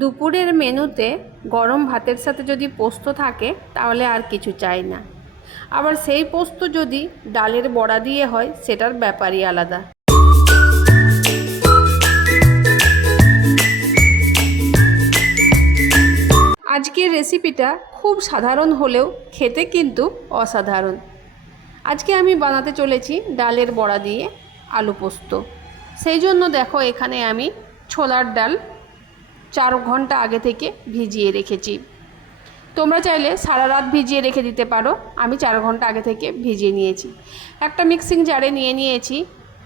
দুপুরের মেনুতে গরম ভাতের সাথে যদি পোস্ত থাকে তাহলে আর কিছু চাই না। আবার সেই পোস্ত যদি ডালের বড়া দিয়ে হয় সেটার ব্যাপারই আলাদা। আজকের রেসিপিটা খুব সাধারণ হলেও খেতে কিন্তু অসাধারণ। আজকে আমি বানাতে চলেছি ডালের বড়া দিয়ে আলু পোস্ত। সেই জন্য দেখো এখানে আমি ছোলার ডাল 4 ঘন্টা আগে থেকে ভিজিয়ে রেখেছি। তোমরা চাইলে সারা রাত ভিজিয়ে রেখে দিতে পারো, আমি 4 ঘন্টা আগে থেকে ভিজিয়ে নিয়েছি। একটা মিক্সিং জারে নিয়ে নিয়েছি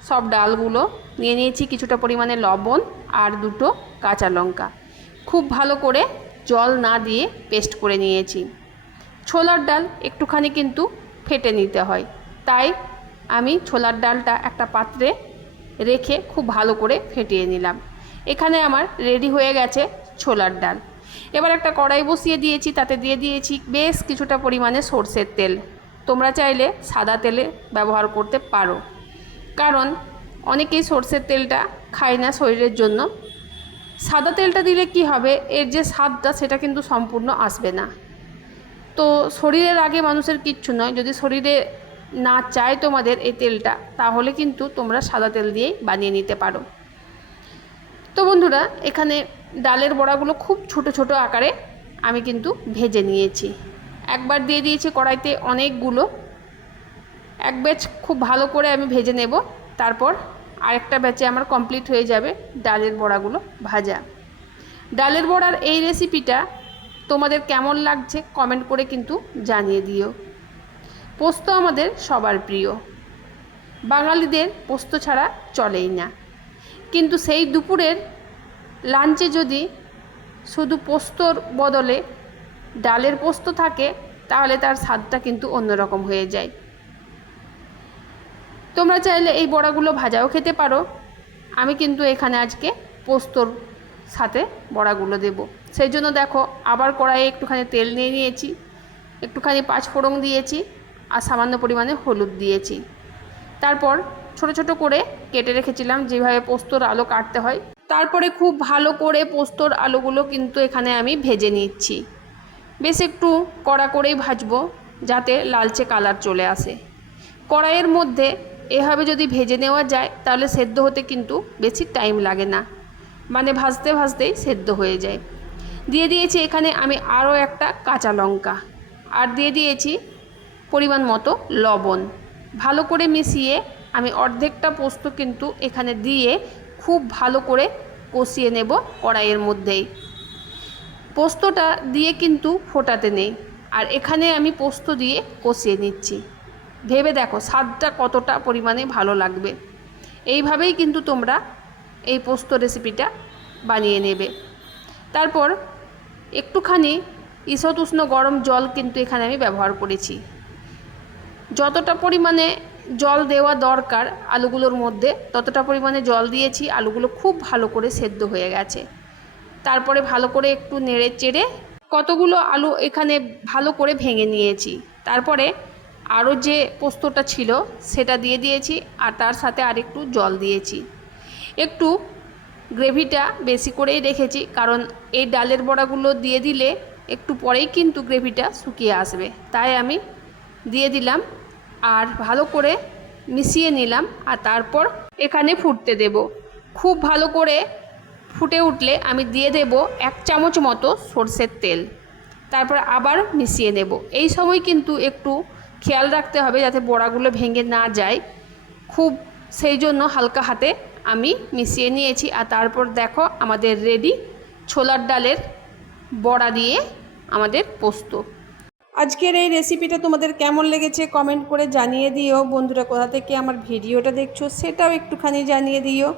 সব ডালগুলো, নিয়ে নিয়েছি কিছুটা পরিমাণে লবণ আর 2টো কাঁচা লঙ্কা। খুব ভালো করে জল না দিয়ে পেস্ট করে নিয়েছি। ছোলার ডাল একটুখানি কিন্তু ফেটে নিতে হয়, তাই আমি ছোলার ডালটা একটা পাত্রে রেখে খুব ভালো করে ফেটিয়ে নিলাম। এখানে আমার রেডি হয়ে গেছে ছোলার ডাল। এবার একটা কড়াই বসিয়ে দিয়েছি, তাতে দিয়ে দিয়েছি বেশ কিছুটা পরিমাণে সরষের তেল। তোমরা চাইলে সাদা তেলে ব্যবহার করতে পারো, কারণ অনেকেই সরষের তেলটা খায় না শরীরের জন্য। সাদা তেলটা দিলে কি হবে, এর যে স্বাদটা সেটা কিন্তু সম্পূর্ণ আসবে না। তো শরীরের আগে মানুষের কিচ্ছু নয়, যদি শরীরে না চায় তোমাদের এই তেলটা, তাহলে কিন্তু তোমরা সাদা তেল দিয়েই বানিয়ে নিতে পারো। তো বন্ধুরা, এখানে ডালের বড়াগুলো খুব ছোট ছোট আকারে আমি কিন্তু ভেজে নিয়েছি। একবার দিয়ে দিয়েছি কড়াইতে অনেকগুলো, এক ব্যাচ খুব ভালো করে আমি ভেজে নেব, তারপর আরেকটা ব্যাচে আমার কমপ্লিট হয়ে যাবে ডালের বড়াগুলো ভাজা। ডালের বড়ার এই রেসিপিটা তোমাদের কেমন লাগছে কমেন্ট করে কিন্তু জানিয়ে দিও। পোস্ত আমাদের সবার প্রিয়, বাঙালিদের পোস্ত ছাড়া চলেই না। কিন্তু সেই দুপুরের লাঞ্চে যদি শুধু পোস্তর বদলে ডালের পোস্ত থাকে, তাহলে তার স্বাদটা কিন্তু অন্যরকম হয়ে যায়। তোমরা চাইলে এই বড়াগুলো ভাজাও খেতে পারো, আমি কিন্তু এখানে আজকে পোস্তর সাথে বড়াগুলো দেব। সেই জন্য দেখো আবার কড়াইয়ে একটুখানি তেল নিয়ে নিয়েছি, একটুখানি 5 ফোড়ন দিয়েছি আর সামান্য পরিমাণে হলুদ দিয়েছি। তারপর ছোট ছোট করে কেটে রেখেছিলাম যেভাবে পোস্তর আলু কাটতে হয়, তারপরে খুব ভালো করে পোস্তর আলুগুলো কিন্তু এখানে আমি ভেজে নিচ্ছি। বেশ একটু কড়া করেই ভাজবো, যাতে লালচে কালার চলে আসে। কড়াইয়ের মধ্যে এভাবে যদি ভেজে নেওয়া যায় তাহলে সেদ্ধ হতে কিন্তু বেশি টাইম লাগে না, মানে ভাজতে ভাজতেই সেদ্ধ হয়ে যায়। দিয়ে দিয়েছি এখানে আমি আরও একটা কাঁচা লঙ্কা, আর দিয়ে দিয়েছি পরিমাণ মতো লবণ। ভালো করে মিশিয়ে আমি অর্ধেকটা পোস্ত কিন্তু এখানে দিয়ে খুব ভালো করে কষিয়ে নেব কড়াইয়ের মধ্যেই। পোস্তটা দিয়ে কিন্তু ফোটাতে নেই, আর এখানে আমি পোস্ত দিয়ে কষিয়ে নিচ্ছি। ভেবে দেখো স্বাদটা কতটা পরিমাণে ভালো লাগবে। এইভাবেই কিন্তু তোমরা এই পোস্ত রেসিপিটা বানিয়ে নেবে। তারপর একটুখানি ঈষৎ উষ্ণ গরম জল কিন্তু এখানে আমি ব্যবহার করেছি। যতটা পরিমাণে জল দেওয়া দরকার আলুগুলোর মধ্যে, ততটা পরিমাণে জল দিয়েছি। আলুগুলো খুব ভালো করে সেদ্ধ হয়ে গেছে। তারপরে ভালো করে একটু নেড়ে চেড়ে কতগুলো আলু এখানে ভালো করে ভেঙে নিয়েছি। তারপরে আরও যে পোস্তটা ছিল সেটা দিয়ে দিয়েছি, আর তার সাথে আরেকটু জল দিয়েছি। একটু গ্রেভিটা বেশি করেই রেখেছি, কারণ এই ডালের বড়াগুলো দিয়ে দিলে একটু পরেই কিন্তু গ্রেভিটা শুকিয়ে আসবে, তাই আমি দিয়ে দিলাম আর ভালো করে মিশিয়ে নিলাম। আর তারপর এখানে ফুটতে দেব। খুব ভালো করে ফুটে উঠলে আমি দিয়ে দেব 1 চামচ মতো সরষের তেল, তারপর আবার মিশিয়ে নেব। এই সময় কিন্তু একটু খেয়াল রাখতে হবে যাতে বড়াগুলো ভেঙে না যায়, খুব সেই জন্য হালকা হাতে আমি মিশিয়ে নিয়েছি। আর তারপর দেখো আমাদের রেডি ছোলার ডালের বড়া দিয়ে আমাদের পোস্ত। আজকের এই রেসিপিটা তোমাদের কেমন লেগেছে কমেন্ট করে জানিয়ে দিও। বন্ধুরা, কোথা থেকে আমার ভিডিওটা দেখছো সেটাও একটুখানি জানিয়ে দিও।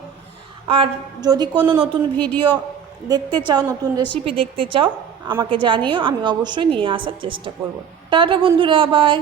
আর যদি কোনো নতুন ভিডিও দেখতে চাও, নতুন রেসিপি দেখতে চাও, আমাকে জানিও, আমি অবশ্যই নিয়ে আসার চেষ্টা করব। টাটা বন্ধুরা, বাই।